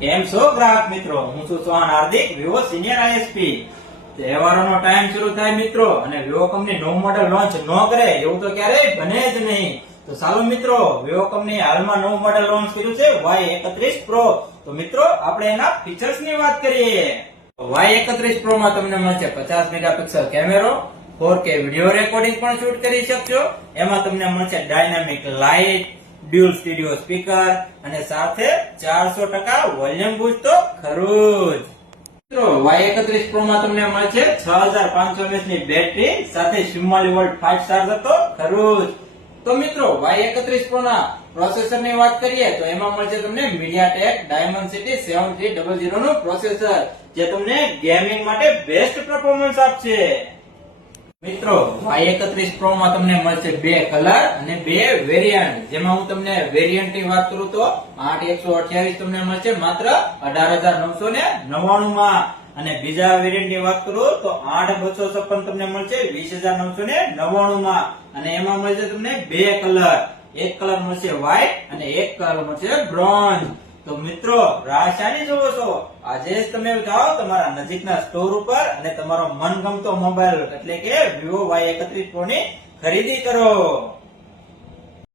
કેમ છો ગ્રાહક મિત્રો? હું છું ચૌહાણ હાર્દિક, વિવો સિનિયર આઈએસપી. તહેવારોનો ટાઈમ શરૂ થાય મિત્રો અને વિવો કંપની નવું મોડેલ લોન્ચ ન કરે એવું તો ક્યારેય બને જ નહીં. તો ચાલો મિત્રો, વિવો કંપની હાલમાં નવું મોડેલ લોન્ચ કર્યું છે Y31 Pro. તો મિત્રો આપણે એના ફીચર્સ ની વાત કરીએ. Y31 Pro માં તમને મળશે 50 મેગાપિક્સલ કેમેરો, 4K વિડિયો રેકોર્ડિંગ પણ શૂટ કરી શકશો. એમાં તમને મળશે dynamic light, dual stereo speaker અને સાથે 400% વોલ્યુમ બૂસ્ટ તો ખરું જ. મિત્રો Y31 Pro માં તમને મળશે 6500 mAh ની બેટરી સાથે 44 વોલ્ટ ફાસ્ટ ચાર્જર તો ખરું જ. તો મિત્રો Y31 Pro ના પ્રોસેસર ની વાત કરીએ તો એમાં મળશે તમને MediaTek Dimensity 7300 નું પ્રોસેસર, જે તમને ગેમિંગ માટે બેસ્ટ પરફોર્મન્સ આપશે. મિત્રો Y31 Pro માં તમને મળશે બે કલર અને બે વેરિયન્ટ. જેમાં હું તમને વેરિયન્ટ ની વાત કરું તો 8128 તમને મળશે માત્ર 18999 માં, અને બીજા વેરિયન્ટ ની વાત કરું તો 8256 તમને મળશે 20999 માં, અને એમાં મળશે તમને બે કલર. એક કલર મળશે વ્હાઈટ અને એક કલર મળશે બ્રોન્ઝ. તો મિત્રો રાહ શાની જોવો છો? આજે જ તમે જાઓ તમારા નજીકના સ્ટોર ઉપર અને તમારો મનગમતો મોબાઈલ એટલે કે Vivo Y31 Pro ની ખરીદી કરો.